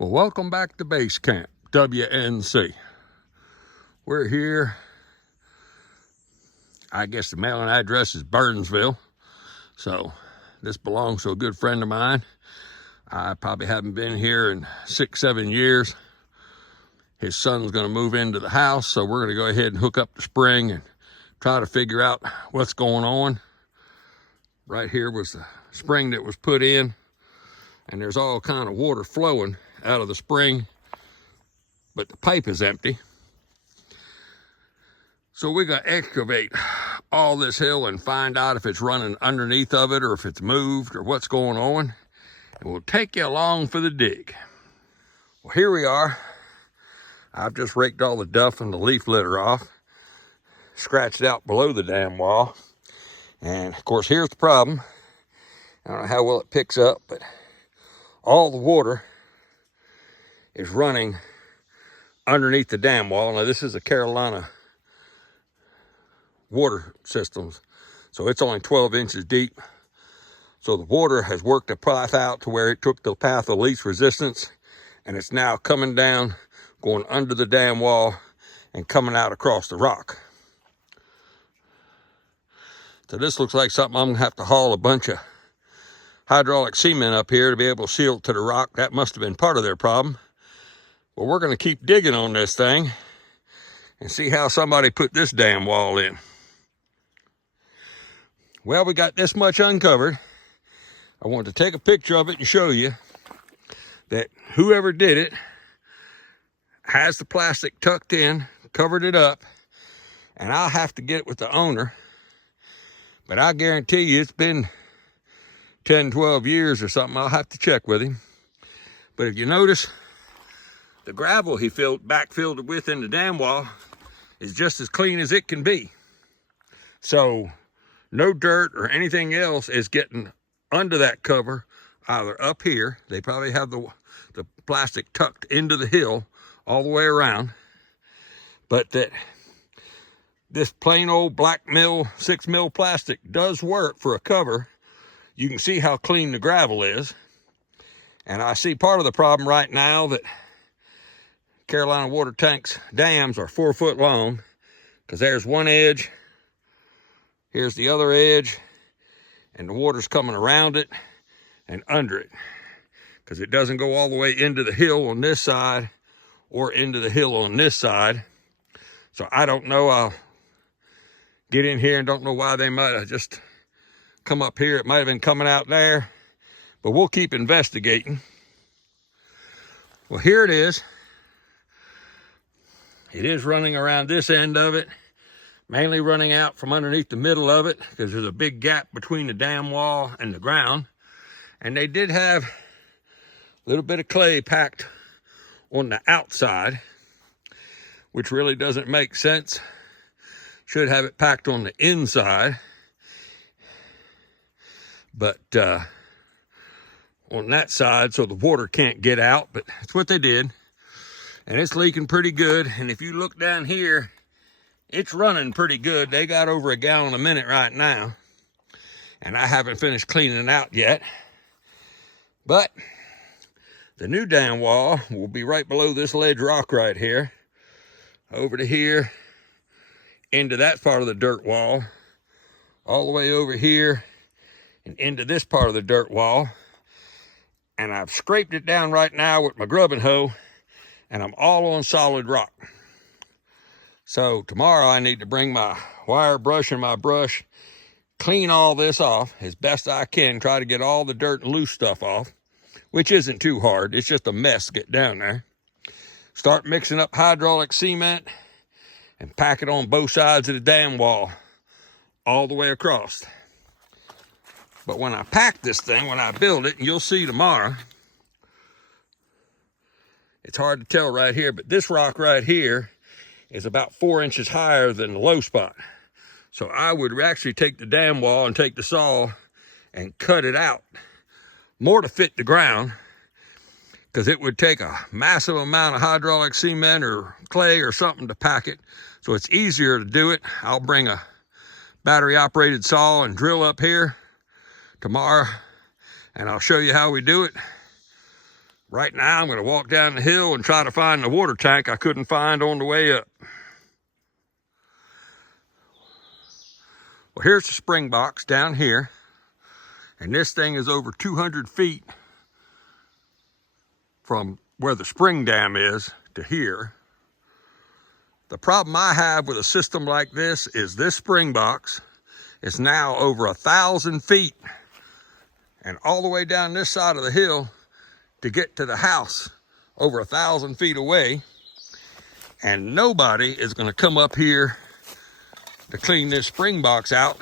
Well, welcome back to Base Camp, WNC. We're here. I guess the mailing address is Burnsville. So this belongs to a good friend of mine. I probably haven't been here in 6-7 years. His son's going to move into the house, so we're going to go ahead and hook up the spring and try to figure out what's going on. Right here was the spring that was put in, and there's all kind of water flowing out of the spring, but the pipe is empty. So we're going to excavate all this hill and find out if it's running underneath of it or if it's moved or what's going on. And we'll take you along for the dig. Well, here we are. I've just raked all the duff and the leaf litter off, scratched out below the dam wall. And of course, here's the problem. I don't know how well it picks up, but all the water is running underneath the dam wall. Now, this is a Carolina water systems, so it's only 12 inches deep. So the water has worked the path out to where it took the path of least resistance, and it's now coming down, going under the dam wall and coming out across the rock. So this looks like something I'm gonna have to haul a bunch of hydraulic cement up here to be able to seal it to the rock. That must have been part of their problem. Well, we're going to keep digging on this thing and see how somebody put this dam wall in. Well, we got this much uncovered. I want to take a picture of it and show you that whoever did it has the plastic tucked in, covered it up, and I'll have to get it with the owner. But I guarantee you it's been 10, 12 years or something. I'll have to check with him. But if you notice, the gravel he backfilled it with in the dam wall is just as clean as it can be. So no dirt or anything else is getting under that cover, either up here. They probably have the plastic tucked into the hill all the way around. But that this plain old black 6 mil plastic does work for a cover. You can see how clean the gravel is. And I see part of the problem right now that Carolina water tanks dams are 4 foot long, because there's one edge, here's the other edge, and the water's coming around it and under it, because it doesn't go all the way into the hill on this side or into the hill on this side. So I don't know. I'll get in here and don't know why they might have just come up here. It might have been coming out there, but we'll keep investigating. Well, here it is. It is running around this end of it, mainly running out from underneath the middle of it, because there's a big gap between the dam wall and the ground. And they did have a little bit of clay packed on the outside, which really doesn't make sense. Should have it packed on the inside. But on that side, so the water can't get out, but that's what they did. And it's leaking pretty good. And if you look down here, it's running pretty good. They got over 1 gallon a minute right now. And I haven't finished cleaning it out yet. But the new dam wall will be right below this ledge rock right here. Over to here, into that part of the dirt wall, all the way over here and into this part of the dirt wall. And I've scraped it down right now with my grubbing hoe, and I'm all on solid rock. So tomorrow I need to bring my wire brush and my brush, clean all this off as best I can, try to get all the dirt and loose stuff off, which isn't too hard. It's just a mess to get down there. Start mixing up hydraulic cement and pack it on both sides of the dam wall all the way across. But when I pack this thing, when I build it, and you'll see tomorrow, it's hard to tell right here, but this rock right here is about 4 inches higher than the low spot. So I would actually take the dam wall and take the saw and cut it out more to fit the ground, because it would take a massive amount of hydraulic cement or clay or something to pack it. So it's easier to do it. I'll bring a battery operated saw and drill up here tomorrow, and I'll show you how we do it. Right now, I'm going to walk down the hill and try to find the water tank I couldn't find on the way up. Well, here's the spring box down here. And this thing is over 200 feet from where the spring dam is to here. The problem I have with a system like this is this spring box is now over 1,000 feet and all the way down this side of the hill to get to the house over 1,000 feet away. And nobody is going to come up here to clean this spring box out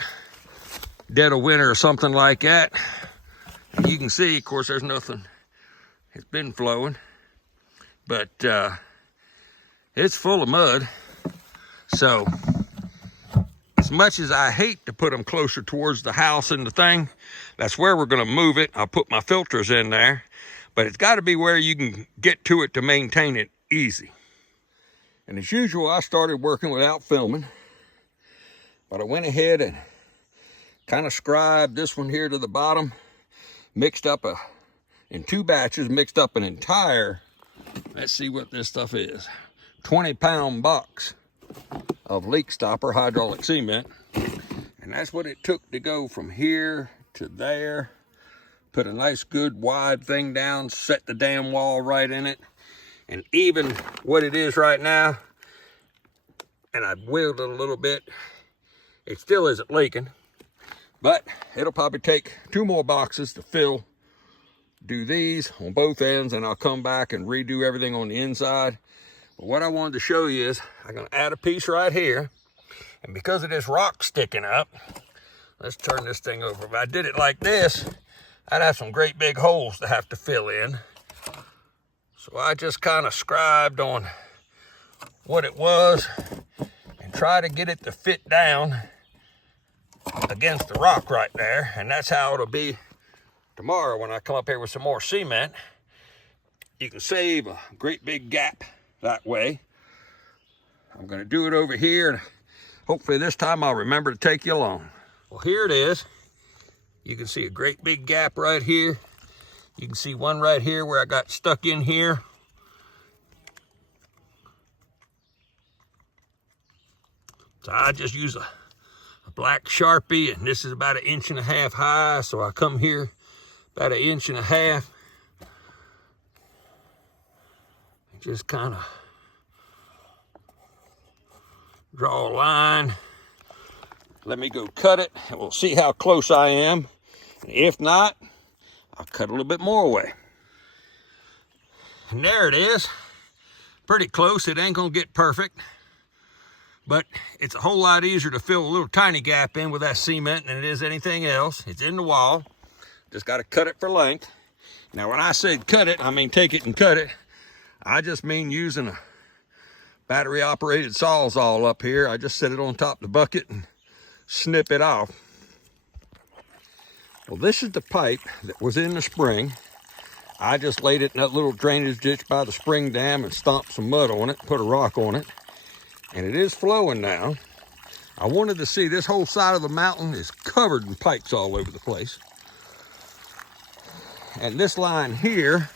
dead of winter or something like that. And you can see, of course, there's nothing. It's been flowing, but it's full of mud. So as much as I hate to put them closer towards the house and the thing, that's where we're going to move it. I'll put my filters in there, but it's got to be where you can get to it to maintain it easy. And as usual, I started working without filming, but I went ahead and kind of scribed this one here to the bottom, mixed up in 2 batches, mixed up an entire, let's see what this stuff is, 20-pound box of leak stopper hydraulic cement. And that's what it took to go from here to there. Put a nice good wide thing down, set the dam wall right in it. And even what it is right now, and I wheeled it a little bit, it still isn't leaking. But it'll probably take 2 more boxes to fill. Do these on both ends, and I'll come back and redo everything on the inside. But what I wanted to show you is I'm going to add a piece right here. And because of this rock sticking up, let's turn this thing over. If I did it like this, I'd have some great big holes to have to fill in. So I just kind of scribed on what it was and try to get it to fit down against the rock right there. And that's how it'll be tomorrow when I come up here with some more cement. You can save a great big gap that way. I'm going to do it over here, and hopefully this time I'll remember to take you along. Well, here it is. You can see a great big gap right here. You can see one right here where I got stuck in here. So I just use a black Sharpie, and this is about 1.5 inches high. So I come here about 1.5 inches. Just kind of draw a line. Let me go cut it, and we'll see how close I am. If not, I'll cut a little bit more away. And there it is. Pretty close. It ain't gonna get perfect, but it's a whole lot easier to fill a little tiny gap in with that cement than it is anything else. It's in the wall. Just got to cut it for length. Now, when I said cut it, I mean take it and cut it. I just mean using a battery operated sawzall up here. I just set it on top of the bucket and snip it off. Well, this is the pipe that was in the spring. I just laid it in that little drainage ditch by the spring dam and stomped some mud on it, put a rock on it, and it is flowing now. I wanted to see, this whole side of the mountain is covered in pipes all over the place. And this line here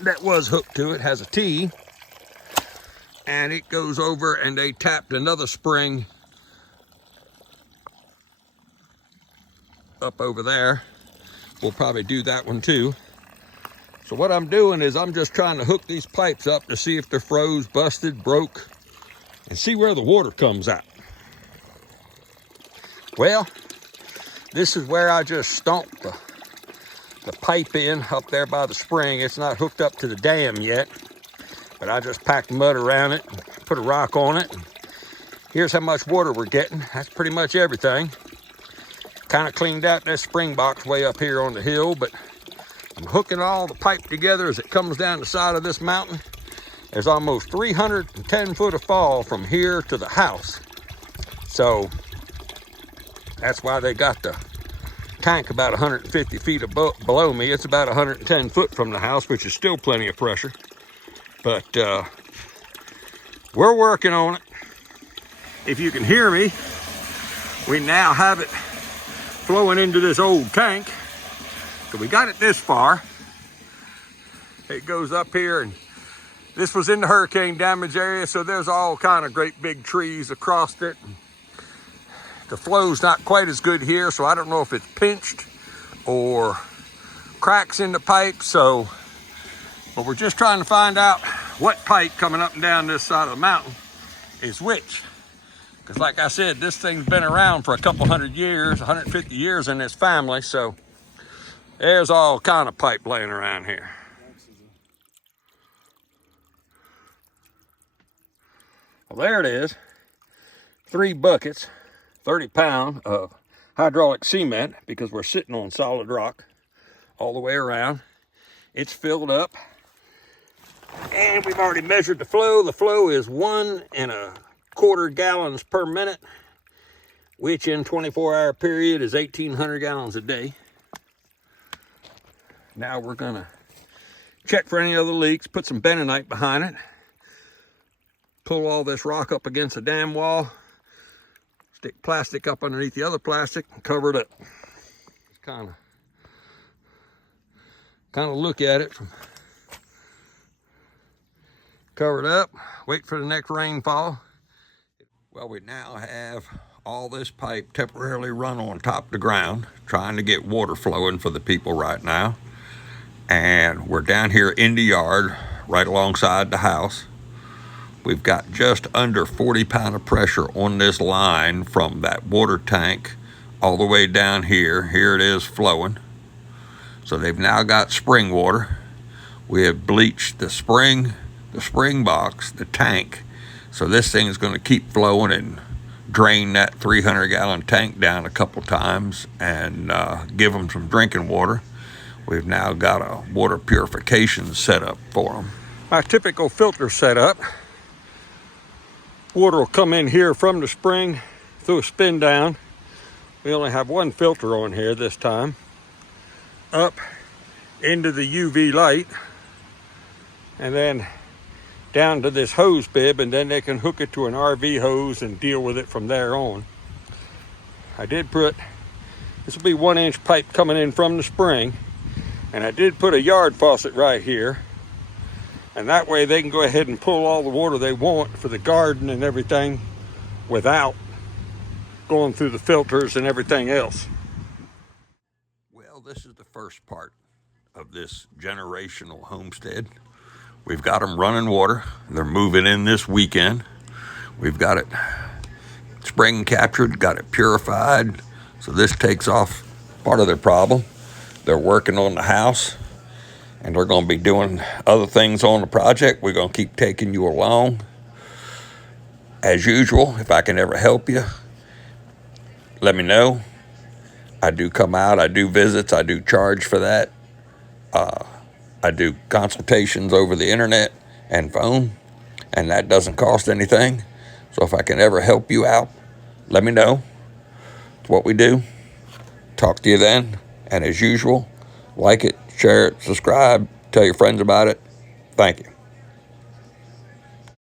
that was hooked to it has a T, and it goes over, and they tapped another spring up over there. We'll probably do that one too. So what I'm doing is I'm just trying to hook these pipes up to see if they're froze, busted, broke, and see where the water comes out. Well, this is where I just stomped the pipe in up there by the spring. It's not hooked up to the dam yet, but I just packed mud around it and put a rock on it. And here's how much water we're getting. That's pretty much everything. Kind of cleaned out that spring box way up here on the hill, but I'm hooking all the pipe together as it comes down the side of this mountain. There's almost 310 foot of fall from here to the house. So that's why they got the tank about 150 feet below me. It's about 110 foot from the house, which is still plenty of pressure. But we're working on it. If you can hear me, we now have it flowing into this old tank. So we got it this far. It goes up here, and this was in the hurricane damage area, so there's all kind of great big trees across it. The flow's not quite as good here, so I don't know if it's pinched or cracks in the pipe, but we're just trying to find out what pipe coming up and down this side of the mountain is which. Because like I said, this thing's been around for a couple 100 years, 150 years in this family, so there's all kind of pipe laying around here. Well, there it is. 3 buckets, 30-pound of hydraulic cement, because we're sitting on solid rock all the way around. It's filled up, and we've already measured the flow. The flow is 1 1/4 gallons per minute, which in 24-hour period is 1,800 gallons a day. Now we're gonna check for any other leaks, put some bentonite behind it, pull all this rock up against the dam wall, stick plastic up underneath the other plastic, and cover it up. Just kind of look at it. Cover it up, wait for the next rainfall. Well, we now have all this pipe temporarily run on top of the ground, trying to get water flowing for the people right now. And we're down here in the yard, right alongside the house. We've got just under 40 pound of pressure on this line from that water tank all the way down here. Here it is flowing. So they've now got spring water. We have bleached the spring box, the tank. So this thing is going to keep flowing and drain that 300-gallon tank down a couple times and give them some drinking water. We've now got a water purification setup for them. Our typical filter setup. Water will come in here from the spring through a spin down. We only have 1 filter on here this time. Up into the UV light, and then down to this hose bib, and then they can hook it to an RV hose and deal with it from there on. I did put, this will be 1-inch pipe coming in from the spring, and I did put a yard faucet right here, and that way they can go ahead and pull all the water they want for the garden and everything without going through the filters and everything else. Well, this is the first part of this generational homestead. We've got them running water. They're moving in this weekend. We've got it spring captured, got it purified. So this takes off part of their problem. They're working on the house, and they're going to be doing other things on the project. We're going to keep taking you along. As usual, if I can ever help you, let me know. I do come out, I do visits, I do charge for that. I do consultations over the internet and phone, and that doesn't cost anything. So if I can ever help you out, let me know. It's what we do. Talk to you then. And as usual, like it, share it, subscribe, tell your friends about it. Thank you.